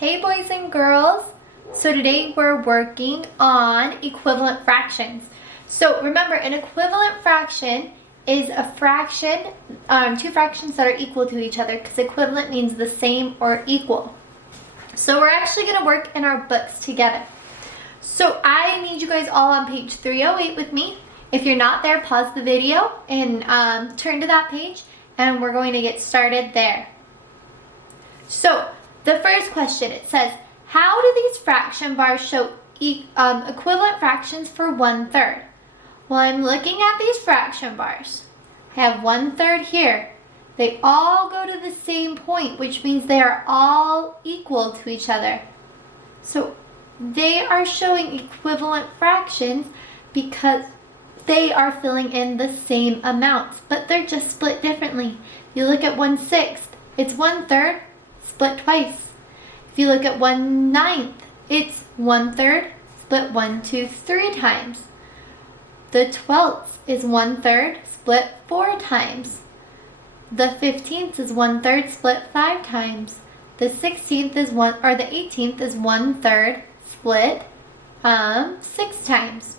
Hey boys and girls! So today we're working on equivalent fractions. So remember, an equivalent fraction is a fraction, two fractions that are equal to each other, because equivalent means the same or equal. So we're actually going to work in our books together. So I need you guys all on page 308 with me. If you're not there, pause the video and turn to that page, and we're going to get started there. So the first question, it says, how do these fraction bars show equivalent fractions for 1/3? Well, I'm looking at these fraction bars. I have 1/3 here. They all go to the same point, which means they are all equal to each other. So they are showing equivalent fractions because they are filling in the same amounts, but they're just split differently. You look at 1/6, it's 1/3 split twice. If you look at 1/9, it's 1/3 split 1, 2, 3 times. The 12th is 1/3 split 4 times. The 15th is 1/3 split 5 times. The 16th is the 18th is 1/3 split 6 times.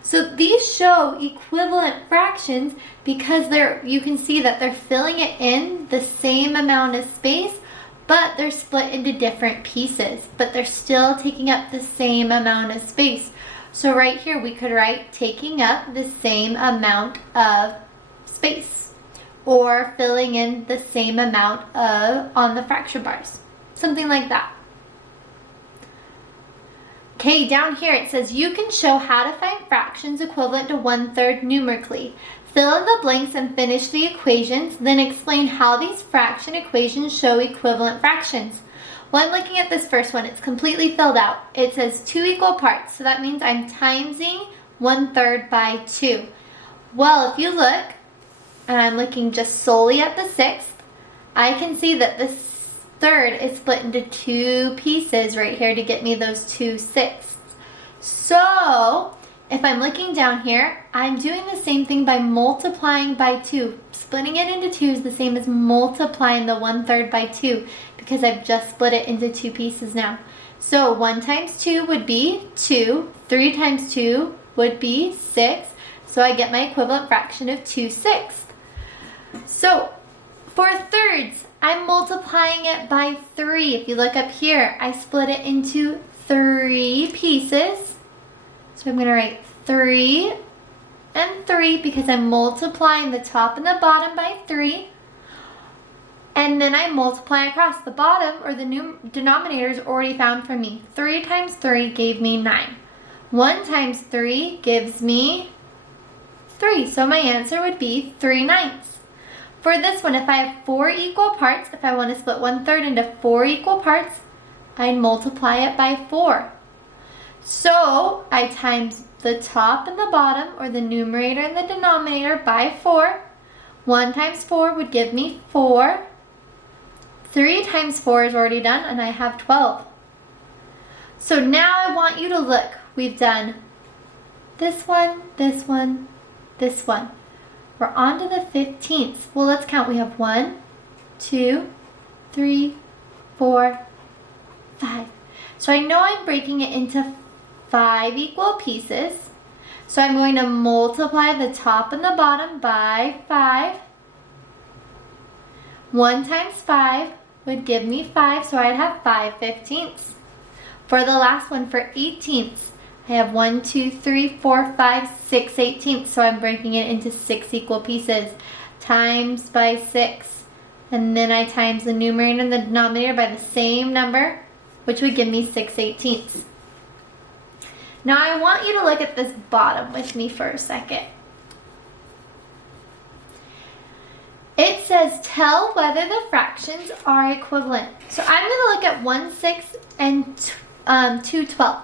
So these show equivalent fractions because you can see that they're filling it in the same amount of space, but they're split into different pieces, but they're still taking up the same amount of space. So right here we could write taking up the same amount of space, or filling in the same amount on the fraction bars, something like that. Okay, down here it says you can show how to find fractions equivalent to 1/3 numerically. Fill in the blanks and finish the equations, then explain how these fraction equations show equivalent fractions. Well, I'm looking at this first one. It's completely filled out. It says 2 equal parts, so that means I'm timesing 1/3 by 2. Well, if you look, and I'm looking just solely at the 6th, I can see that this third is split into 2 pieces right here to get me those 2/6. So if I'm looking down here, I'm doing the same thing by multiplying by 2. Splitting it into 2 is the same as multiplying the 1/3 by 2 because I've just split it into 2 pieces now. So 1 times 2 would be 2. 3 times 2 would be 6. So I get my equivalent fraction of 2/6. So for thirds, I'm multiplying it by 3. If you look up here, I split it into 3 pieces. So I'm going to write 3 and 3 because I'm multiplying the top and the bottom by 3. And then I multiply across. The bottom, or the new denominator, is already found for me. 3 times 3 gave me 9. 1 times 3 gives me 3. So my answer would be 3/9. For this one, if I have 4 equal parts, if I want to split 1/3 into 4 equal parts, I'd multiply it by 4. So I times the top and the bottom, or the numerator and the denominator, by 4. 1 times 4 would give me 4. 3 times 4 is already done, and I have 12. So now I want you to look. We've done this one, this one, this one. We're on to the 15th. Well, let's count. We have 1, 2, 3, 4, 5. So I know I'm breaking it into 5 equal pieces. So I'm going to multiply the top and the bottom by 5. 1 times 5 would give me 5, so I'd have 5/15. For the last one, for 18ths, I have 1, 2, 3, 4, 5, 6 18ths, so I'm breaking it into 6 equal pieces. Times by 6. And then I times the numerator and the denominator by the same number, which would give me 6/18. Now I want you to look at this bottom with me for a second. It says tell whether the fractions are equivalent. So I'm going to look at 1/6 and 2/12.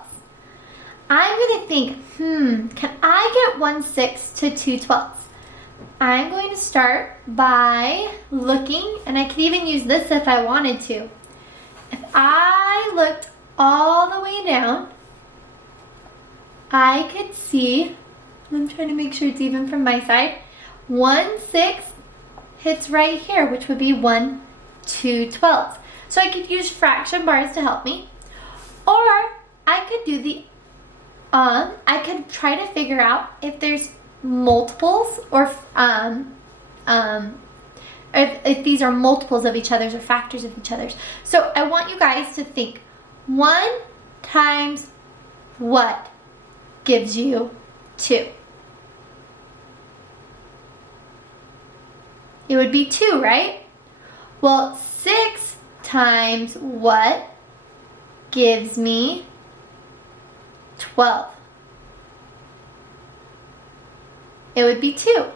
I'm going to think, can I get 1/6 to 2/12? I'm going to start by looking, and I could even use this if I wanted to. If I looked all the way down, I could see, I'm trying to make sure it's even from my side, 1/6 hits right here, which would be 1/2/12. So I could use fraction bars to help me. Or I could do the, I could try to figure out if there's multiples or if these are multiples of each other's or factors of each other's. So I want you guys to think 1 times what gives you 2? It would be 2, right? Well, 6 times what gives me 12? It would be 2.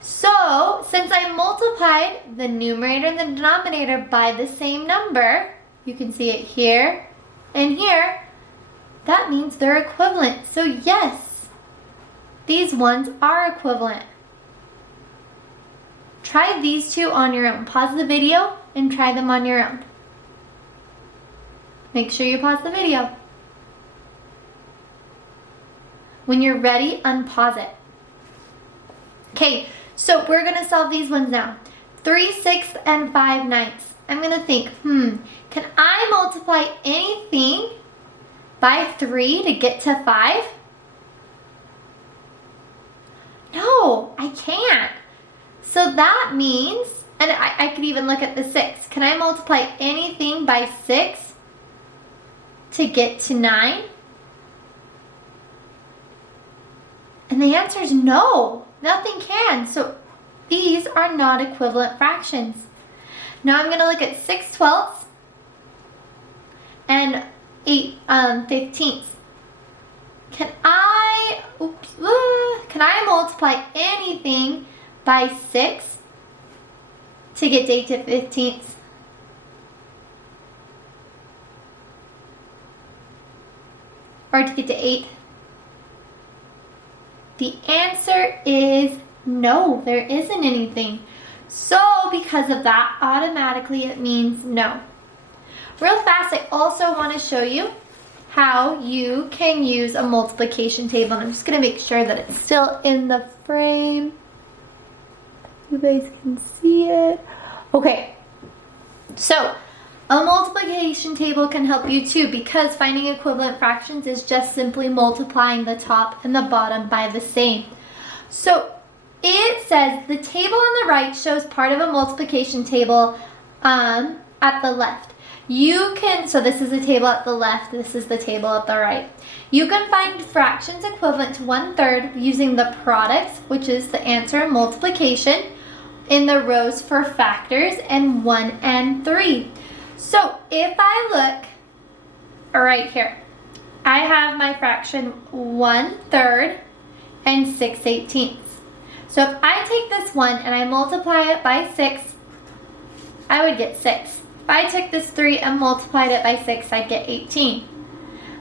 So, since I multiplied the numerator and the denominator by the same number, you can see it here and here, that means they're equivalent. So yes, these ones are equivalent. Try these two on your own. Pause the video and try them on your own. Make sure you pause the video. When you're ready, unpause it. Okay, so we're gonna solve these ones now. 3/6 and 5/9. I'm gonna think, can I multiply anything by 3 to get to 5? No, I can't. So that means, and I could even look at the 6. Can I multiply anything by 6 to get to 9? And the answer is no, nothing can. So these are not equivalent fractions. Now I'm gonna look at 6/12 and 8/15. Can I multiply anything by 6 to get to 8/15? Or to get to 8? The answer is no, there isn't anything. So because of that, automatically it means no. Real fast, I also want to show you how you can use a multiplication table. And I'm just going to make sure that it's still in the frame. You guys can see it. Okay, so a multiplication table can help you too, because finding equivalent fractions is just simply multiplying the top and the bottom by the same. So it says the table on the right shows part of a multiplication table at the left. So this is the table at the left, this is the table at the right. You can find fractions equivalent to 1/3 using the products, which is the answer in multiplication, in the rows for factors and 1 and 3. So if I look right here, I have my fraction 1/3 and 6/18. So if I take this 1 and I multiply it by 6, I would get 6. If I took this 3 and multiplied it by 6, I'd get 18.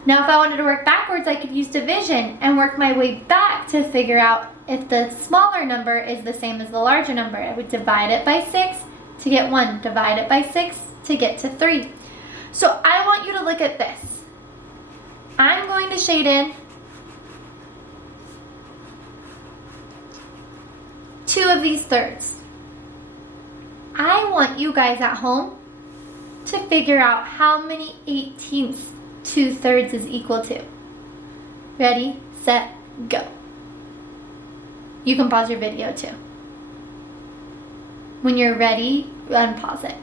Now if I wanted to work backwards, I could use division and work my way back to figure out if the smaller number is the same as the larger number. I would divide it by 6 to get 1, divide it by 6 to get to 3. So I want you to look at this. I'm going to shade in 2 of these thirds. I want you guys at home to figure out how many 18ths 2/3 is equal to. Ready, set, go. You can pause your video too. When you're ready, unpause it.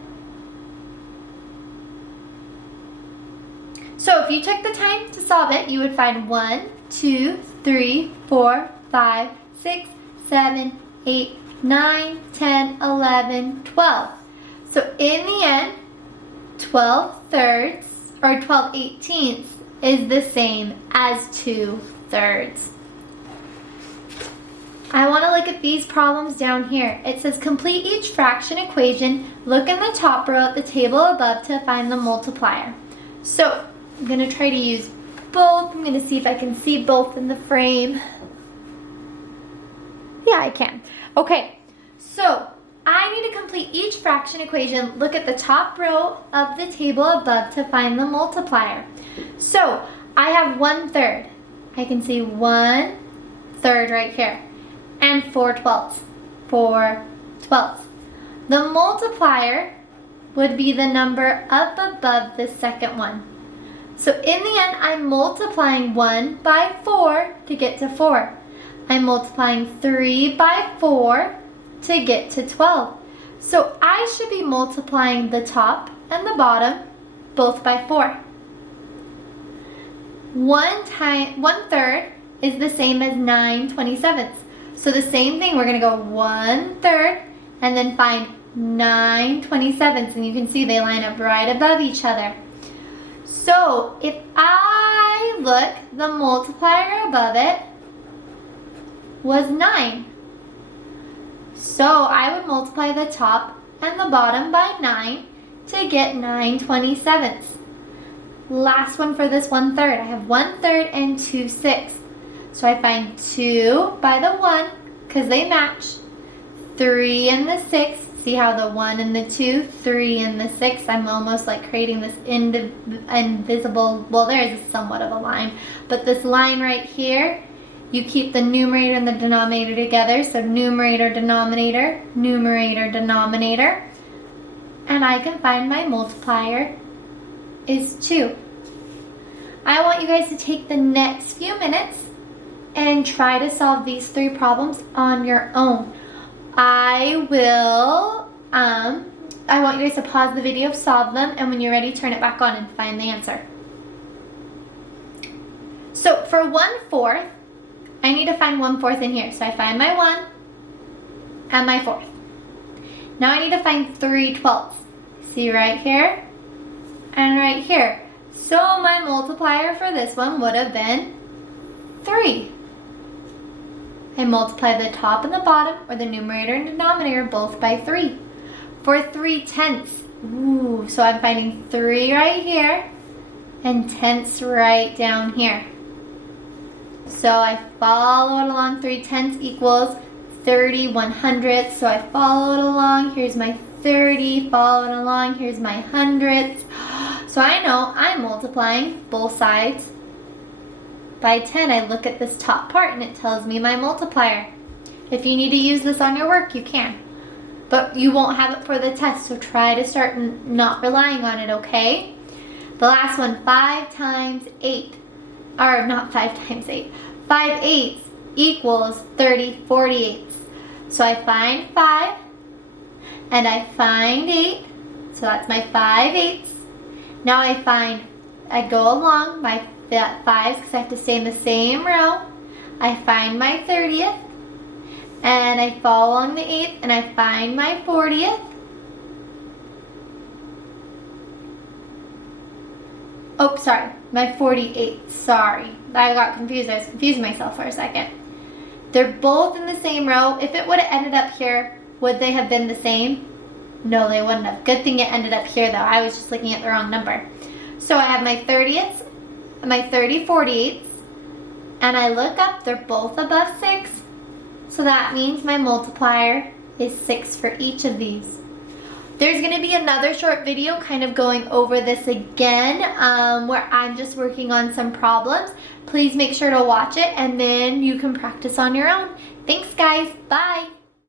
So if you took the time to solve it, you would find 1, 2, 3, 4, 5, 6, 7, 8, 9, 10, 11, 12. So in the end, 12/3 or 12/18 is the same as 2/3. I want to look at these problems down here. It says complete each fraction equation. Look in the top row at the table above to find the multiplier. So I'm going to try to use both. I'm going to see if I can see both in the frame. Yeah, I can. Okay, so I need to complete each fraction equation. Look at the top row of the table above to find the multiplier. So I have 1/3. I can see 1/3 right here. And 4/12. 4/12. The multiplier would be the number up above the second one. So in the end, I'm multiplying 1 by 4 to get to 4. I'm multiplying 3 by 4 to get to 12. So I should be multiplying the top and the bottom both by 4. 1/3 is the same as 9/27. So the same thing, we're going to go 1/3 and then find 9/27. And you can see they line up right above each other. So if I look, the multiplier above it was 9. So I would multiply the top and the bottom by 9 to get 9/27. Last one for this 1/3. I have 1/3 and 2/6. So I find 2 by the 1 because they match. 3 and the 6. See how the 1 and the 2, 3 and the 6. I'm almost like creating this invisible, well, there is somewhat of a line. But this line right here, you keep the numerator and the denominator together. So numerator, denominator, numerator, denominator. And I can find my multiplier is 2. I want you guys to take the next few minutes and try to solve these 3 problems on your own. I want you guys to pause the video, solve them, and when you're ready, turn it back on and find the answer. So for 1/4, I need to find 1/4 in here. So I find my 1 and my 4th. Now I need to find 3/12. See right here and right here. So my multiplier for this one would have been 3. I multiply the top and the bottom, or the numerator and denominator, both by 3. For 3/10, so I'm finding 3 right here and tenths right down here. So I followed along. 3/10 equals 30/100. So I followed along. Here's my 30, followed along. Here's my hundredths. So I know I'm multiplying both sides by 10. I look at this top part and it tells me my multiplier. If you need to use this on your work, you can. But you won't have it for the test, so try to start not relying on it, okay? The last one, 5 times 8. Or not 5 times 8. 5/8 equals 30/48. So I find 5 and I find 8. So that's my 5/8. Now I go along my 5s because I have to stay in the same row. I find my 30th and I follow along the 8th and I find my 40th. Oh, sorry, my 48th, sorry. I got confused, I was confusing myself for a second. They're both in the same row. If it would have ended up here, would they have been the same? No, they wouldn't have. Good thing it ended up here though. I was just looking at the wrong number. So I have my 30ths, my 30/48ths, and I look up, they're both above 6. So that means my multiplier is 6 for each of these. There's going to be another short video kind of going over this again where I'm just working on some problems. Please make sure to watch it and then you can practice on your own. Thanks guys. Bye.